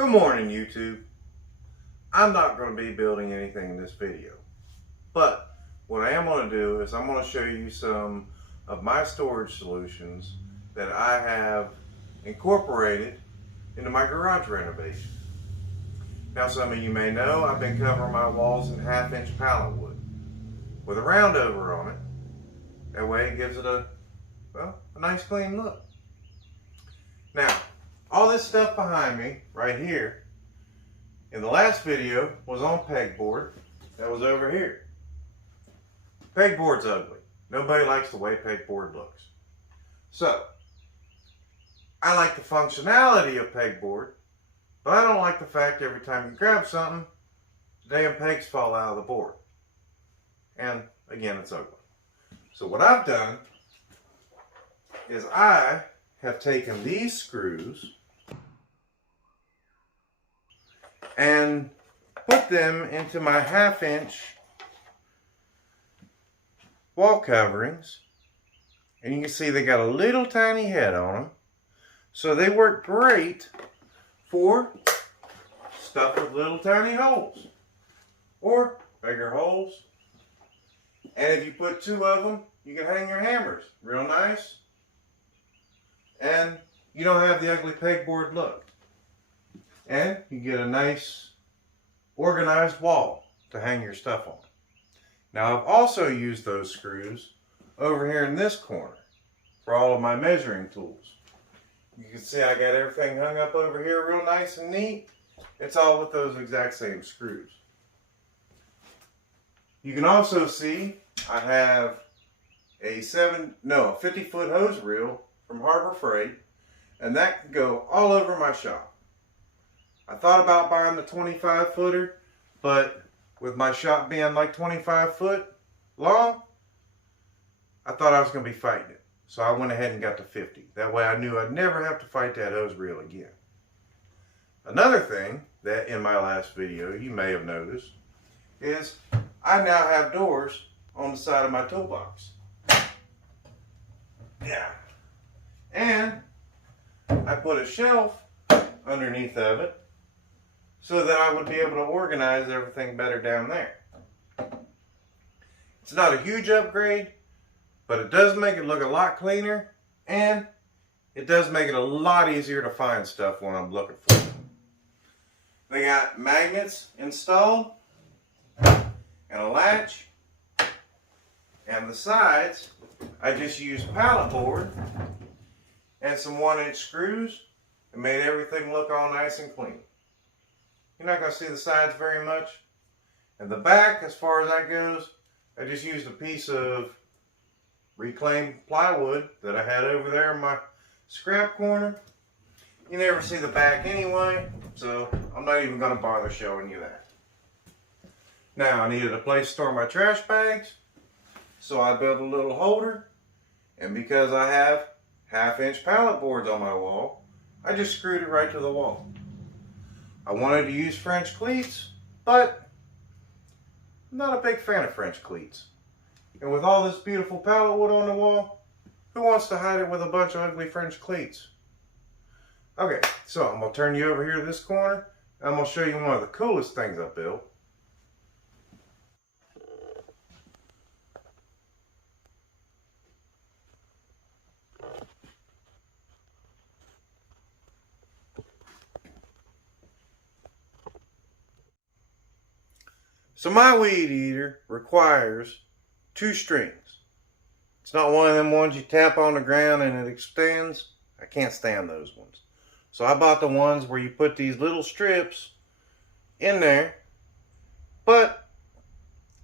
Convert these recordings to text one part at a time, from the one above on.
Good morning, YouTube. I'm not going to be building anything in this video, but what I am going to do is I'm going to show you some of my storage solutions that I have incorporated into my garage renovation. Now, some of you may know I've been covering my walls in 1/2-inch pallet wood with a round over on it. That way it gives it a nice clean look. Now, all this stuff behind me right here in the last video was on pegboard that was over here. Pegboard's ugly. Nobody likes the way pegboard looks. So, I like the functionality of pegboard, but I don't like the fact every time you grab something, the damn pegs fall out of the board. And again, it's ugly. So what I've done is I have taken these screws and put them into my 1/2-inch wall coverings, and you can see they got a little tiny head on them, so they work great for stuff with little tiny holes or bigger holes. And if you put 2 of them, you can hang your hammers real nice, and you don't have the ugly pegboard look. And you get a nice organized wall to hang your stuff on. Now, I've also used those screws over here in this corner for all of my measuring tools. You can see I got everything hung up over here real nice and neat. It's all with those exact same screws. You can also see I have a 50-foot hose reel from Harbor Freight, and that can go all over my shop. I thought about buying the 25-footer, but with my shop being like 25 foot long, I thought I was going to be fighting it. So I went ahead and got the 50. That way I knew I'd never have to fight that hose reel again. Another thing that in my last video you may have noticed is I now have doors on the side of my toolbox. Yeah. And I put a shelf underneath of it so that I would be able to organize everything better down there. It's not a huge upgrade, but it does make it look a lot cleaner, and it does make it a lot easier to find stuff when I'm looking for it. They got magnets installed, and a latch, and the sides, I just used pallet board and some 1-inch screws and made everything look all nice and clean. You're not going to see the sides very much. And the back, as far as that goes, I just used a piece of reclaimed plywood that I had over there in my scrap corner. You never see the back anyway, so I'm not even going to bother showing you that. Now, I needed a place to store my trash bags, so I built a little holder. And because I have 1/2-inch pallet boards on my wall, I just screwed it right to the wall. I wanted to use French cleats, but I'm not a big fan of French cleats. And with all this beautiful pallet wood on the wall, who wants to hide it with a bunch of ugly French cleats? Okay, so I'm going to turn you over here to this corner, and I'm going to show you one of the coolest things I built. So my weed eater requires 2 strings. It's not one of them ones you tap on the ground and it extends. I can't stand those ones. So I bought the ones where you put these little strips in there, but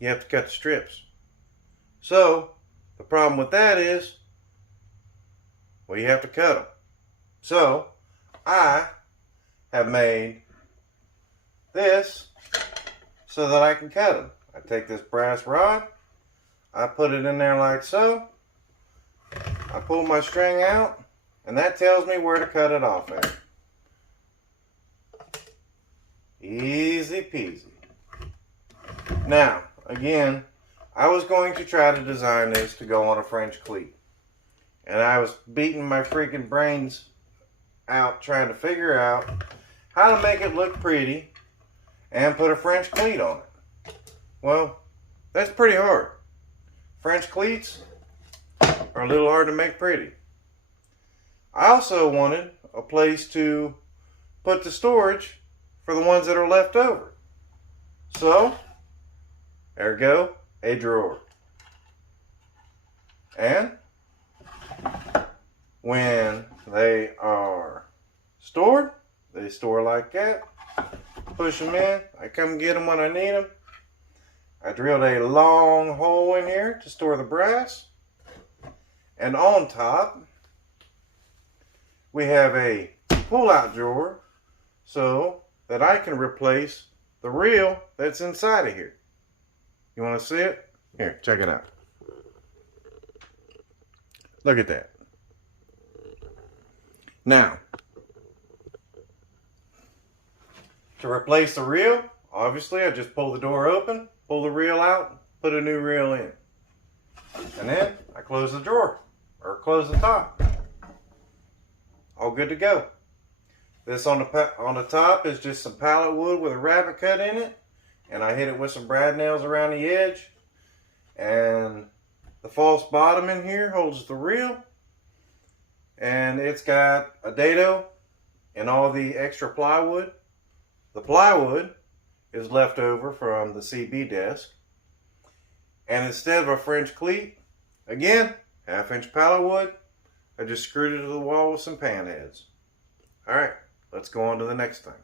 you have to cut the strips. So the problem with that is, well, you have to cut them. So I have made this so that I can cut them. I take this brass rod, I put it in there like so, I pull my string out, and that tells me where to cut it off at. Easy peasy. Now, again, I was going to try to design this to go on a French cleat. And I was beating my freaking brains out trying to figure out how to make it look pretty and put a French cleat on it. Well, that's pretty hard. French cleats are a little hard to make pretty. I also wanted a place to put the storage for the ones that are left over. So, there we go, a drawer. And when they are stored, they store like that. Push them in. I come get them when I need them. I drilled a long hole in here to store the brass. And on top, we have a pull-out drawer so that I can replace the reel that's inside of here. You want to see it? Here, check it out. Look at that. Now, to replace the reel, obviously I just pull the door open, pull the reel out, put a new reel in. And then I close the drawer, or close the top. All good to go. This on the top is just some pallet wood with a rabbet cut in it. And I hit it with some brad nails around the edge. And the false bottom in here holds the reel. And it's got a dado and all the extra plywood. The plywood is left over from the CB desk. And instead of a French cleat, again, 1/2-inch pallet wood, I just screwed it to the wall with some pan heads. Alright, let's go on to the next thing.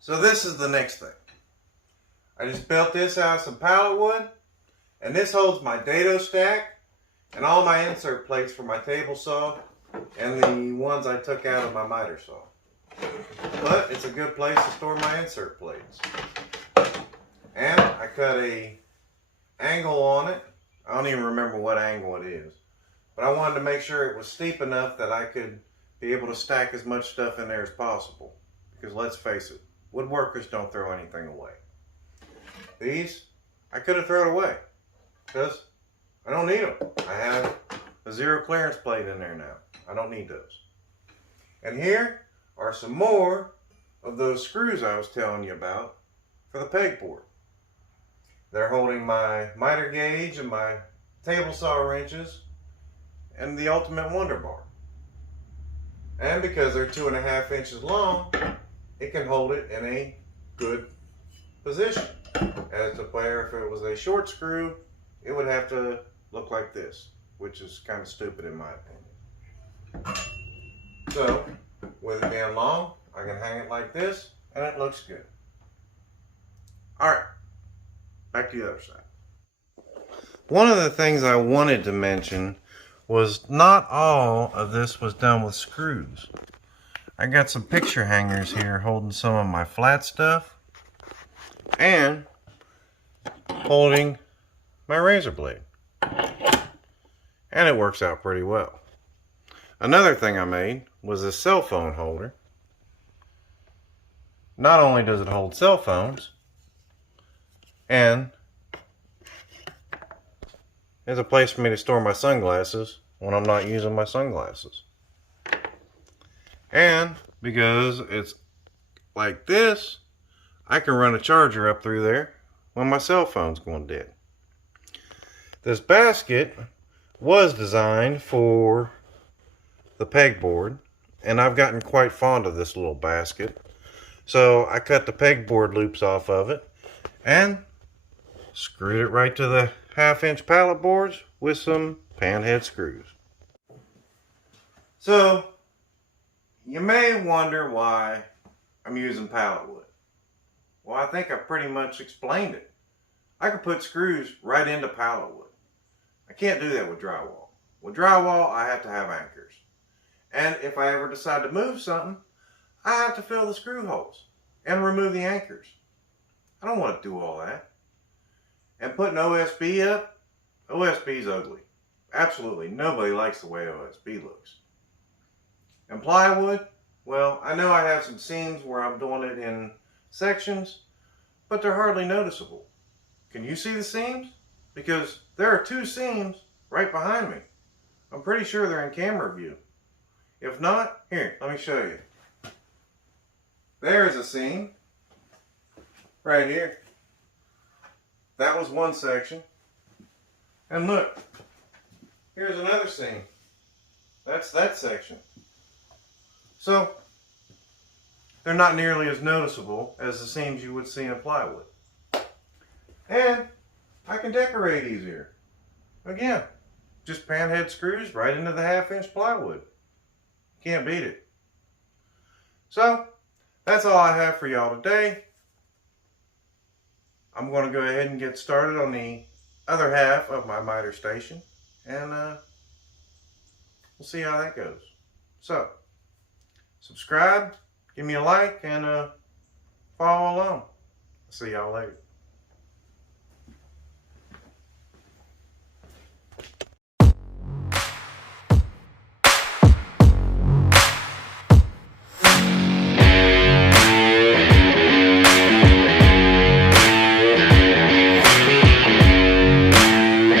So this is the next thing. I just built this out of some pallet wood, and this holds my dado stack and all my insert plates for my table saw and the ones I took out of my miter saw. But it's a good place to store my insert plates. And I cut a angle on it. I don't even remember what angle it is. But I wanted to make sure it was steep enough that I could be able to stack as much stuff in there as possible. Because let's face it, woodworkers don't throw anything away. These, I could have thrown away. Because I don't need them. I have a 0 clearance plate in there now. I don't need those. And here are some more of those screws I was telling you about for the pegboard. They're holding my miter gauge and my table saw wrenches and the Ultimate Wonder Bar. And because they're 2.5 inches long, it can hold it in a good position. As to where if it was a short screw, it would have to look like this, which is kind of stupid in my opinion. So, with it being long, I can hang it like this, and it looks good. Alright, back to the other side. One of the things I wanted to mention was not all of this was done with screws. I got some picture hangers here holding some of my flat stuff and holding my razor blade. And it works out pretty well. Another thing I made was a cell phone holder. Not only does it hold cell phones, and there's a place for me to store my sunglasses when I'm not using my sunglasses. And because it's like this, I can run a charger up through there when my cell phone's going dead. This basket was designed for the pegboard, and I've gotten quite fond of this little basket. So I cut the pegboard loops off of it and screwed it right to the 1/2-inch pallet boards with some pan head screws. So you may wonder why I'm using pallet wood. Well, I think I pretty much explained it. I can put screws right into pallet wood. I can't do that with drywall. With drywall, I have to have anchors. And if I ever decide to move something, I have to fill the screw holes and remove the anchors. I don't want to do all that. And putting OSB up, OSB's ugly. Absolutely nobody likes the way OSB looks. And plywood, well, I know I have some seams where I'm doing it in sections, but they're hardly noticeable. Can you see the seams? Because there are 2 seams right behind me. I'm pretty sure they're in camera view. If not, here, let me show you. There's a seam right here. That was one section. And look, here's another seam. That's that section. So, they're not nearly as noticeable as the seams you would see in plywood. And I can decorate easier. Again, just panhead screws right into the 1/2-inch plywood. Can't beat it. So, that's all I have for y'all today. I'm going to go ahead and get started on the other half of my miter station. And we'll see how that goes. So, subscribe, give me a like, and follow along. See y'all later.